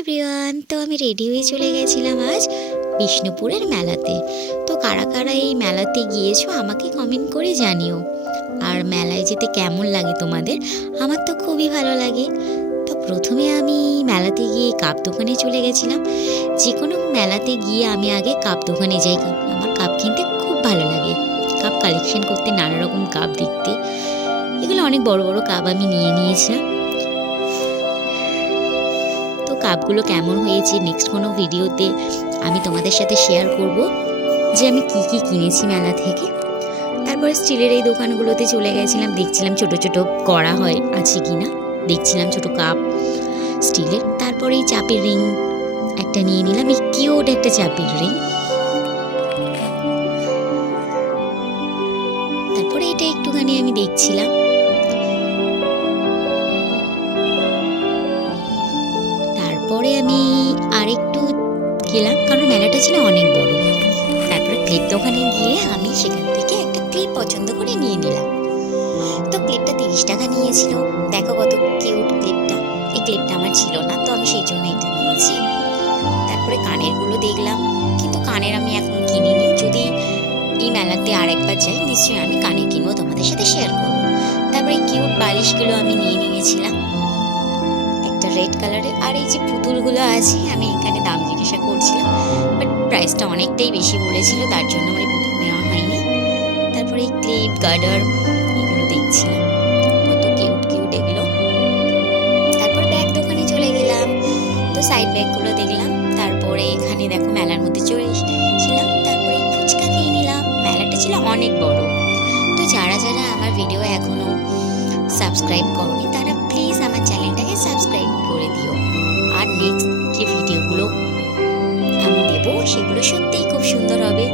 Everyone, তো আমি ready হয়ে চলে গেছিলাম আজ বিষ্ণুপুরের মেলাতে। তো কারা কারা এই মেলাতে গিয়েছো আমাকে কমেন্ট করে জানিও। আর মেলায় যেতে কেমন লাগে তোমাদের? আমার তো খুবই ভালো লাগে। তো প্রথমে আমি মেলাতে গিয়ে কাপ দোকানে চলে গেছিলাম। যে কোনো মেলাতে গিয়ে আমি আগে কাপ দোকানে যাই, কারণ আমার কাপ কিনতে খুব ভালো লাগে। কাপ কালেকশন করতে, নানা রকম কাপ দেখতে, এগুলো অনেক বড় বড় কাপ আমি নিয়েছিলাম। তো কাপগুলো কেমন হয়েছে নেক্সট কোনো ভিডিওতে আমি তোমাদের সাথে শেয়ার করব যে আমি কি কি কিনেছি মেলা থেকে। তারপরে স্টিলের এই দোকানগুলোতে চলে গেছিলাম, দেখছিলাম ছোট ছোট কড়া হয় আছে কিনা, দেখছিলাম ছোট কাপ স্টিলের। তারপরে এই চাপের রিং একটা নিয়ে নিলাম, এই কিউট একটা চাপের রিং। তারপরে এটা একটুখানি আমি দেখছিলাম। তারপরে আমি আরেকটু গেলাম, কারণ মেলাটা ছিল অনেক বড়। তারপরে ক্লিপ দোকানে গিয়ে আমি সেখান থেকে একটা ক্লিপ পছন্দ করে নিয়ে নিলাম। তো ক্লিপটা 30 টাকা নিয়েছিল। দেখো কত কিউট ক্লিপটা। এই ক্লিপটা আমার ছিল না, তো আমি সেই জন্য এটা নিয়েছি। তারপরে কানেরগুলো দেখলাম, কিন্তু কানের আমি এখন কিনিনি। যদি এই মেলাতে আরেকবার যাই নিশ্চয়ই আমি কানের কিনবো, তোমাদের সাথে শেয়ার করবো। তারপরে কিউট বালিশগুলো আমি নিয়েছিলাম, একটা রেড কালারের। আর এই যে পুতুলগুলো আছে, আমি এখানে দাম জিজ্ঞাসা করছিলাম, বাট প্রাইসটা অনেকটাই বেশি বলেছিল, তার জন্য আমার এই পুতুল নেওয়া হয়নি। তারপরে এই ক্লিপ গার্ডার এগুলো দেখছিলাম, কত কিউট কিউট এগুলো। তারপর ব্যাগ দোকানে চলে গেলাম, তো সাইড ব্যাগগুলো দেখলাম। তারপরে এখানে দেখো মেলার মধ্যে চলে এসেছিলাম। তারপরে ফুচকা খেয়ে নিলাম। মেলাটা ছিল অনেক বড়। তো যারা যারা আমার ভিডিও এখনো সাবস্ক্রাইব করোনি তারা প্লিজ আমার চ্যানেলটাকে সাবস্ক্রাইব করে দিও। আর নেক্সট যে ভিডিওগুলো আমি দেবো সেগুলো সত্যিই খুব সুন্দর হবে।